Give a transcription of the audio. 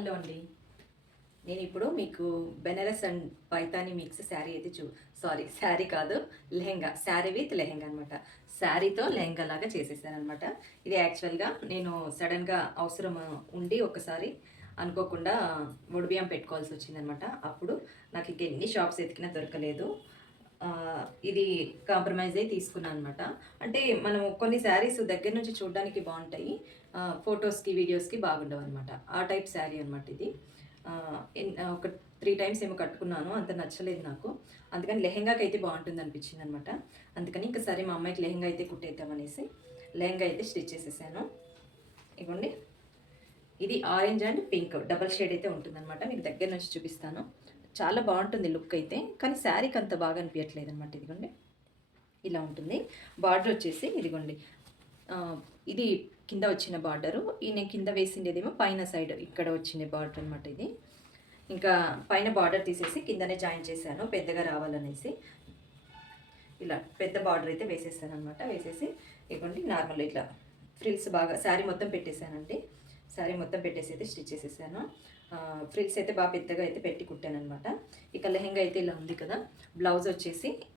Hello అండి. నేను ఇప్పుడు మీకు బెనారస్ అండ్ పైతాని మిక్స్ శారీ అయితే చూ సారీ శారీ కాదు లెహెంగా శారీ విత్ లెహెంగా అనమాట శారీతో లెహెంగా లాగా చేసేసాను అనమాట ఇది యాక్చువల్గా నేను సడన్గా అవసరం ఉండి ఒకసారి అనుకోకుండా బియ్యం పెట్టుకోవాల్సి వచ్చిందనమాట అప్పుడు నాకు ఇంక ఎన్ని షాప్స్ ఎతికినా దొరకలేదు. ఇది కాంప్రమైజ్ అయి తీసుకున్నాను అనమాట అంటే మనం కొన్ని శారీస్ దగ్గర నుంచి చూడడానికి బాగుంటాయి. ఫొటోస్కి వీడియోస్కి బాగుండవు అనమాట ఆ టైప్ శారీ అనమాట ఇది. ఒక త్రీ టైమ్స్ ఏమో కట్టుకున్నాను. అంత నచ్చలేదు నాకు. అందుకని లెహెంగాకి అయితే బాగుంటుంది అనిపించింది అనమాట అందుకని ఇంకా సరే మా అమ్మాయికి లెహెంగా అయితే కుట్టేద్దామనేసి లెహెంగా అయితే స్టిచ్ చేసేసాను. ఇవ్వండి. ఇది orange and pink double shade అయితే ఉంటుందన్నమాట. మీకు దగ్గర నుంచి చూపిస్తాను. చాలా బాగుంటుంది లుక్ అయితే కానీ శారీకి అంత బాగా అనిపించట్లేదు అనమాట ఇదిగోండి. ఇలా ఉంటుంది. బార్డర్ వచ్చేసి ఇదిగోండి. ఇది కింద వచ్చిన బార్డరు. ఈ నేను కింద వేసిండేదేమో పైన సైడ్ ఇక్కడ వచ్చిన బార్డర్ అనమాట ఇది. ఇంకా పైన బార్డర్ తీసేసి కిందనే జాయిన్ చేశాను పెద్దగా రావాలనేసి. ఇలా పెద్ద బార్డర్ అయితే వేసేసాను అనమాట వేసేసి ఇవ్వండి నార్మల్ ఇట్లా ఫ్రిల్స్ బాగా శారీ మొత్తం పెట్టేశానండి. శారీ మొత్తం పెట్టేసి అయితే స్టిచ్ చేసేసాను. ఫ్రిల్స్ అయితే బాగా పెద్దగా అయితే పెట్టి కుట్టాను అనమాట ఇక లెహెంగా అయితే ఇలా ఉంది కదా బ్లౌజ్ వచ్చేసి